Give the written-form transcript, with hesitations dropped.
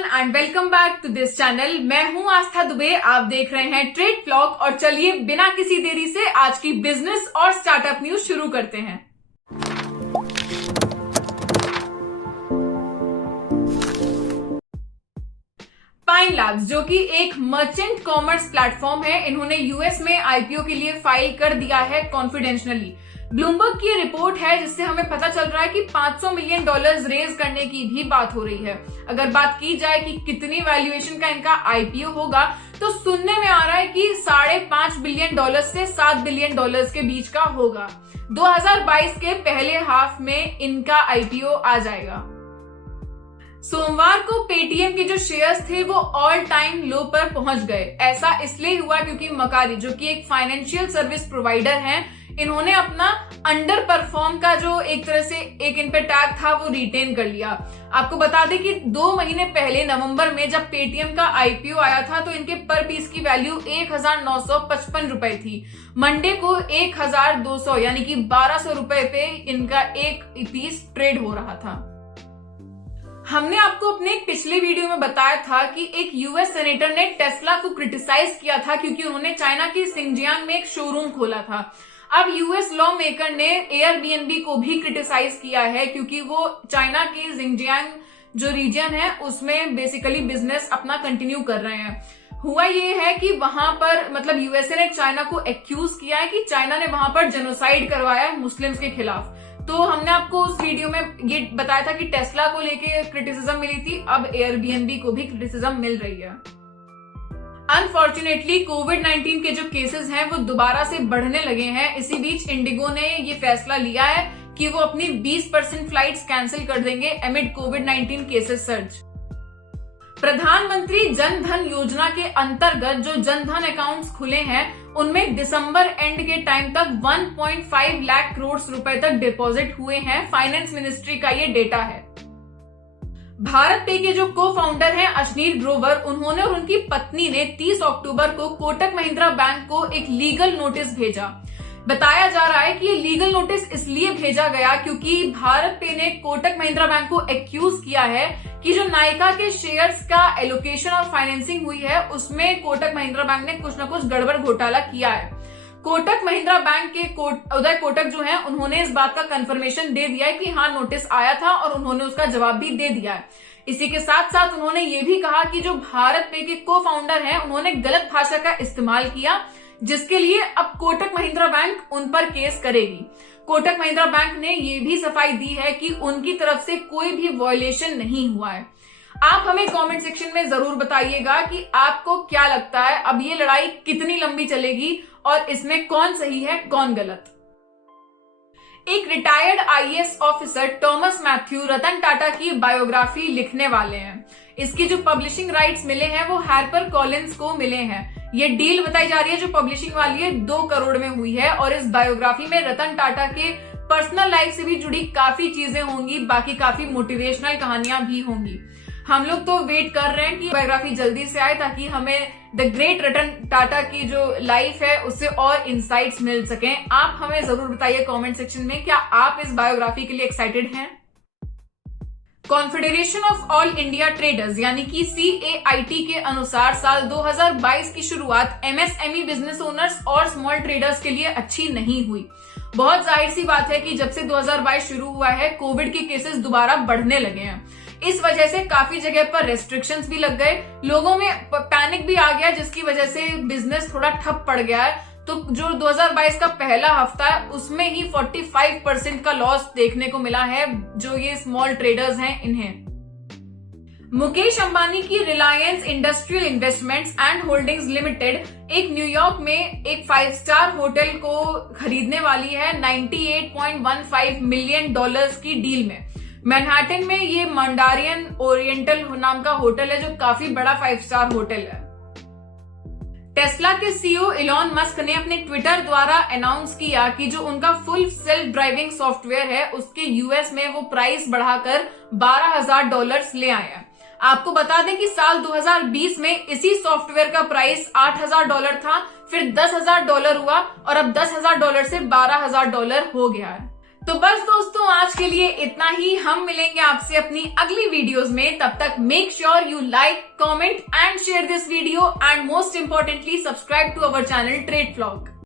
Everyone and welcome back to this channel. मैं हूं आस्था दुबे, आप देख रहे हैं ट्रेड व्लॉग। और चलिए बिना किसी देरी से आज की बिजनेस और स्टार्टअप न्यूज शुरू करते हैं। पाइन लैब्स, जो कि एक मर्चेंट कॉमर्स प्लेटफॉर्म है, इन्होंने यूएस में आईपीओ के लिए फाइल कर दिया है कॉन्फिडेंशियली। ब्लूमबर्ग की रिपोर्ट है जिससे हमें पता चल रहा है कि $500 मिलियन रेज करने की भी बात हो रही है। अगर बात की जाए कि कितनी वैल्यूएशन का इनका आईपीओ होगा, तो सुनने में आ रहा है कि $5.5 बिलियन से $7 बिलियन के बीच का होगा। 2022 के पहले हाफ में इनका आईपीओ आ जाएगा। सोमवार को पेटीएम के जो शेयर्स थे वो ऑल टाइम लो पर पहुंच गए। ऐसा इसलिए हुआ क्योंकि मकारी, जो कि एक फाइनेंशियल सर्विस प्रोवाइडर हैं, इन्होंने अपना अंडर परफॉर्म का जो एक तरह से एक इन पे टैग था वो रिटेन कर लिया। आपको बता दें कि 2 महीने पहले नवंबर में जब पेटीएम का आईपीओ आया था तो इनके पर पीस की वैल्यू 1955 रुपए थी। मंडे को 1200 यानी कि 1200 रुपए पे इनका एक पीस ट्रेड हो रहा था। हमने आपको अपने एक पिछले वीडियो में बताया था कि एक यूएस सेनेटर ने टेस्ला को क्रिटिसाइज किया था क्योंकि उन्होंने चाइना की सिंजियांग में एक शोरूम खोला था। अब यूएस लॉ मेकर ने एयरबीएनबी को भी क्रिटिसाइज किया है क्योंकि वो चाइना की जिंगजियांग जो रीजन है उसमें बेसिकली बिजनेस अपना कंटिन्यू कर रहे हैं। हुआ ये है कि वहां पर मतलब यूएसए ने चाइना को एक्यूज किया है कि चाइना ने वहां पर जेनोसाइड करवाया है मुस्लिम्स के खिलाफ। तो हमने आपको उस वीडियो में ये बताया था कि टेस्ला को लेके क्रिटिसिज्म मिली थी, अब एयरबीएनबी को भी क्रिटिसिज्म मिल रही है। अनफॉर्चुनेटली कोविड-19 के जो केसेस हैं वो दोबारा से बढ़ने लगे हैं। इसी बीच इंडिगो ने ये फैसला लिया है कि वो अपनी 20% फ्लाइट्स कैंसिल कर देंगे एमिड कोविड-19 केसेस सर्ज। प्रधानमंत्री जन धन योजना के अंतर्गत जो जन धन अकाउंट्स खुले हैं उनमें दिसंबर एंड के टाइम तक 1.5 लाख करोड़ रुपए तक डिपॉजिट हुए हैं। फाइनेंस मिनिस्ट्री का ये डेटा है। भारत पे के जो को फाउंडर हैं अशनीर ग्रोवर, उन्होंने और उनकी पत्नी ने 30 अक्टूबर को कोटक महिंद्रा बैंक को एक लीगल नोटिस भेजा। बताया जा रहा है कि ये लीगल नोटिस इसलिए भेजा गया क्योंकि भारत पे ने कोटक महिंद्रा बैंक को एक्यूज किया है कि जो नायका के शेयर्स का एलोकेशन और फाइनेंसिंग हुई है उसमें कोटक महिंद्रा बैंक ने कुछ न कुछ गड़बड़ घोटाला किया है। कोटक महिंद्रा बैंक के उदय कोटक जो है उन्होंने इस बात का कंफर्मेशन दे दिया है कि हाँ नोटिस आया था और उन्होंने उसका जवाब भी दे दिया है। इसी के साथ साथ उन्होंने ये भी कहा कि जो भारत पे के को फाउंडर हैं उन्होंने गलत भाषा का इस्तेमाल किया, जिसके लिए अब कोटक महिंद्रा बैंक उन पर केस करेगी। कोटक महिंद्रा बैंक ने ये भी सफाई दी है कि उनकी तरफ से कोई भी वायलेशन नहीं हुआ है। आप हमें कमेंट सेक्शन में जरूर बताइएगा कि आपको क्या लगता है अब ये लड़ाई कितनी लंबी चलेगी और इसमें कौन सही है कौन गलत। एक retired IAS officer Thomas Mathew Ratan Tata की बायोग्राफी लिखने वाले हैं। इसकी जो पब्लिशिंग राइट्स मिले हैं वो हार्पर कॉलिंस को मिले हैं। ये डील बताई जा रही है जो पब्लिशिंग वाली है 2 करोड़ में हुई है और इस बायोग्राफी में रतन टाटा के पर्सनल लाइफ से भी जुड़ी काफी चीजें होंगी, बाकी काफी मोटिवेशनल कहानियां भी होंगी। हम लोग तो वेट कर रहे हैं कि बायोग्राफी जल्दी से आए ताकि हमें द ग्रेट रतन टाटा की जो लाइफ है उससे और इंसाइट्स मिल सकें। आप हमें जरूर बताइए कमेंट सेक्शन में, क्या आप इस बायोग्राफी के लिए एक्साइटेड हैं? Confederation of all India traders यानी कि CAIT के अनुसार साल 2022 की शुरुआत MSME बिजनेस ओनर्स और स्मॉल ट्रेडर्स के लिए अच्छी नहीं हुई। बहुत जाहिर सी बात है कि जब से 2022 शुरू हुआ है कोविड के केसेस दोबारा बढ़ने लगे हैं। इस वजह से काफी जगह पर रेस्ट्रिक्शंस भी लग गए, लोगों में पैनिक भी आ गया, जिसकी वजह से बिजनेस थोड़ा ठप पड़ गया है। तो जो 2022 का पहला हफ्ता है उसमें ही 45% का लॉस देखने को मिला है जो ये स्मॉल ट्रेडर्स हैं इन्हें। मुकेश अंबानी की Reliance industrial investments and holdings limited एक न्यूयॉर्क में एक 5 स्टार होटल को खरीदने वाली है 98.15 मिलियन डॉलर्स की डील में। मैनहट्टन में ये मंडारियन ओरिएंटल नाम का होटल है जो काफी बड़ा 5 स्टार होटल है। टेस्ला के सीईओ इलॉन मस्क ने अपने ट्विटर द्वारा अनाउंस किया कि जो उनका फुल सेल्फ ड्राइविंग सॉफ्टवेयर है उसके यूएस में वो प्राइस बढ़ाकर $12,000 ले आए हैं। आपको बता दें कि साल 2020 में इसी सॉफ्टवेयर का प्राइस $8,000 था, फिर $10,000 हुआ और अब $10,000 से $12,000 हो गया है। तो बस दोस्तों आज के लिए इतना ही। हम मिलेंगे आपसे अपनी अगली वीडियोस में। तब तक make sure you like, comment and share this video and most importantly subscribe to our channel trade flog.